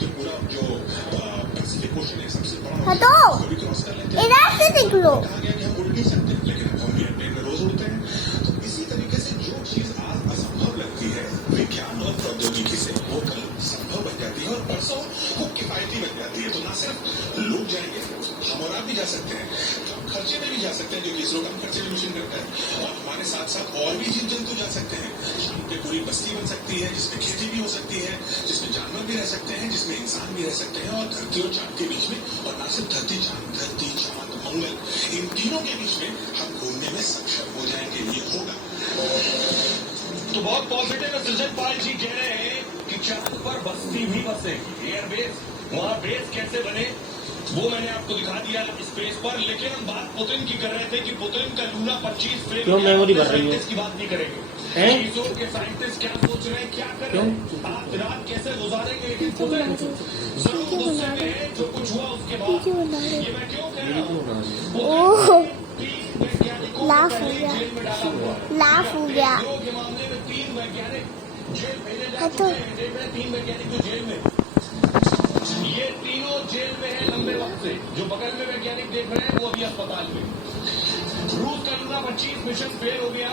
जो पूरा जो पैसिफिक ओशन है सबसे बड़ा हटो, कभी क्रॉस कर लेते हैं। इधर से देख लो। कहा गया कि हम उड़ नहीं सकते, लेकिन हम भी प्लेन में रोज उड़ते हैं। तो इसी तरीके से जो चीज आज असंभव लगती है, विज्ञान और प्रौद्योगिकी से वो कल संभव बन जाती है और परसों वो किफायती बन जाती है। तो ना सिर्फ लोग जाएंगे, हम और आप भी जा सकते हैं, कम खर्चे में भी जा सकते हैं, क्योंकि इसरो कम खर्चे में मिशन करता है। और हमारे साथ साथ और भी जीव जंतु जा सकते हैं। हम पे पूरी बस्ती बन सकती है, जिसमें खेती भी हो सकती है, जिसमें जानवर भी रह सकते हैं, जिसमें इंसान भी रह सकते हैं। और धरती और चांद के बीच में, और ना सिर्फ धरती चांद, मंगल, इन तीनों के बीच में हम घूमने में सक्षम हो जाएंगे। ये होगा तो बहुत पॉजिटिव है। सृजन पाल जी कह रहे हैं कि चांद पर बस्ती भी बसेगी, एयरबेस, वहां बेस कैसे बने वो मैंने आपको दिखा दिया स्पेस पर। लेकिन हम बात पुतिन की कर रहे थे कि पुतिन का लूना 25 फ्रेम क्यों मेमोरी भर रही है? की बात नहीं करेंगे। इसरो के साइंटिस्ट क्या सोच रहे हैं, क्या कर रहे हैं, आप रात कैसे गुजारेंगे, लेकिन पुतिन जरूर गुस्से में है जो कुछ हुआ उसके बाद। ये मैं क्यों कह रहा हूँ, ओह, 3 वैज्ञानिकों लाफ को हो गया। जेल में डाला हुआ है। लाफ हो गया। इसरो के मामले में 3 वैज्ञानिक जेल भेजे जा हटो। चुके हैं। देख रहे हैं 3 वैज्ञानिक जो जेल में, ये तीनों जेल में है लंबे वक्त से। जो बगल में वैज्ञानिक देख रहे हैं वो अभी अस्पताल में। रूस का लूना 25 मिशन फेल हो गया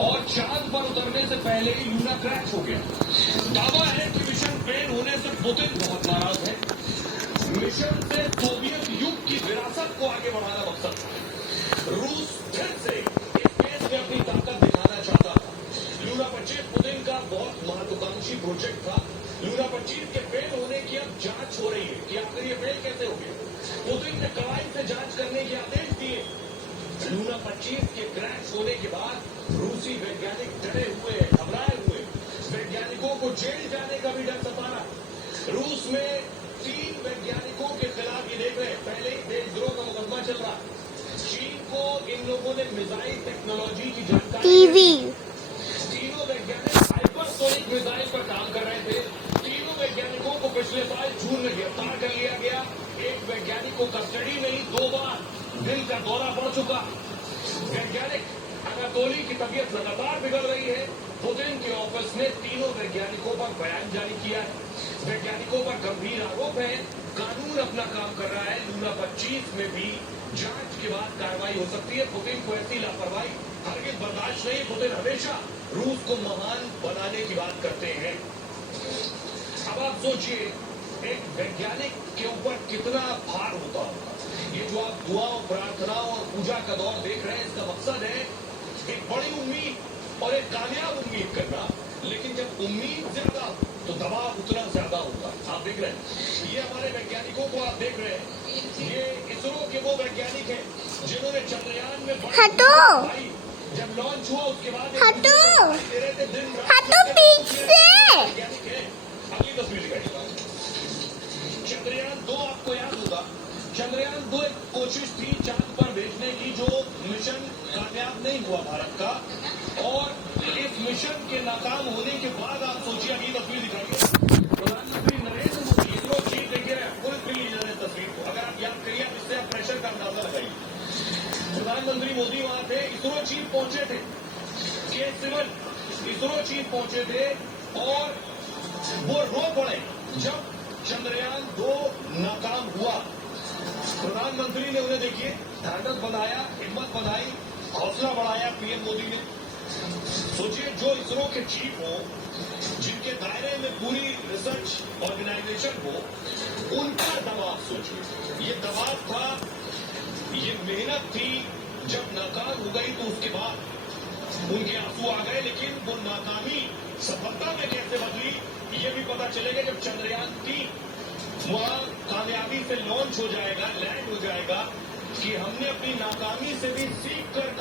और चांद पर उतरने से पहले ही लूना क्रैश हो गया। दावा है कि मिशन फेल होने से पुतिन बहुत नाराज है। मिशन से सोवियत युग की विरासत को आगे बढ़ाना मकसद था। रूस फिर से इस केस में अपनी ताकत दिखाना चाहता था। लूना 25 पुतिन का बहुत महत्वाकांक्षी प्रोजेक्ट था। लूना 25 के फेल होने की अब जांच हो रही है कि आखिर ये फेल कैसे हो गया। पुतिन ने कड़ाई से जांच करने के आदेश दिए। लूना 25 के क्रैश होने के बाद रूसी वैज्ञानिक डरे हुए हैं, घबराए हुए। वैज्ञानिकों को जेल जाने का भी डर सता रहा। रूस में 3 वैज्ञानिकों के खिलाफ ये देख रहे हैं, पहले ही देशद्रोह का मुकदमा चल रहा है। चीन को इन लोगों ने मिसाइल टेक्नोलॉजी की जानकारी टीवी। तीनों वैज्ञानिक हाइपरसोनिक मिसाइल पर काम कर रहे थे। तीनों वैज्ञानिकों को पिछले साल जून में गिरफ्तार कर लिया गया। एक वैज्ञानिक को कस्टडी में ही 2 बार दिल का दौरा पड़ चुका। वैज्ञानिक अनातोली की तबीयत लगातार बिगड़ रही है। पुतिन के ऑफिस ने तीनों वैज्ञानिकों पर बयान जारी किया है। वैज्ञानिकों पर गंभीर आरोप है। कानून अपना काम कर रहा है। लूना 25 में भी जांच के बाद कार्रवाई हो सकती है। पुतिन को ऐसी लापरवाही हरगिज बर्दाश्त नहीं। पुतिन हमेशा रूस को महान बनाने की बात करते हैं। अब आप सोचिए एक वैज्ञानिक के ऊपर कितना भार होता होगा। ये जो आप दुआओं, प्रार्थनाओं और पूजा का दौर देख रहे हैं, इसका मकसद है एक बड़ी उम्मीद और एक कामयाब उम्मीद करना। लेकिन जब उम्मीद ज्यादा तो दबाव उतना ज्यादा होगा। आप देख रहे हैं, ये हमारे वैज्ञानिकों को आप देख रहे हैं, ये इसरो के वो वैज्ञानिक हैं जिन्होंने चंद्रयान में हटो। जब लॉन्च हुआ उसके बाद हटो। तेरे थे दिन रात हटो पीछे। वैज्ञानिक है। अगली तस्वीर दिखाई। चंद्रयान 2 आपको याद होगा, चंद्रयान 2 एक कोशिश थी चांद पर भेजने की, जो मिशन कामयाब नहीं हुआ भारत का। और इस मिशन के नाकाम होने के बाद आप सोचिए, अगली तस्वीर दिखाइए। प्रधानमंत्री नरेंद्र मोदी, इसरो चीफ देखिए, पूरी फिर लीजिए तस्वीर को। अगर आप याद करिए, इससे आप प्रेशर का अंदाजा लगाइए। प्रधानमंत्री मोदी वहां थे, इसरो चीफ पहुंचे थे, के सिवन इसरो चीफ पहुंचे थे और वो रो पड़े जब चंद्रयान 2 नाकाम हुआ। प्रधानमंत्री ने उन्हें देखिए ढांढस बंधाया, हिम्मत बंधाई, हौसला बढ़ाया पीएम मोदी ने। सोचिए, जो इसरो के चीफ हो, जिनके दायरे में पूरी रिसर्च ऑर्गेनाइजेशन हो, उनका दबाव सोचिए। ये दबाव था, ये मेहनत थी। जब नाकाम हो गई तो उसके बाद उनके आंसू आ गए। लेकिन वो नाकामी सफलता में कैसे बदली, ये भी पता चलेगा जब चंद्रयान 3 वहां कामयाबी से लॉन्च हो जाएगा, लैंड हो जाएगा, कि हमने अपनी नाकामी से भी सीख कर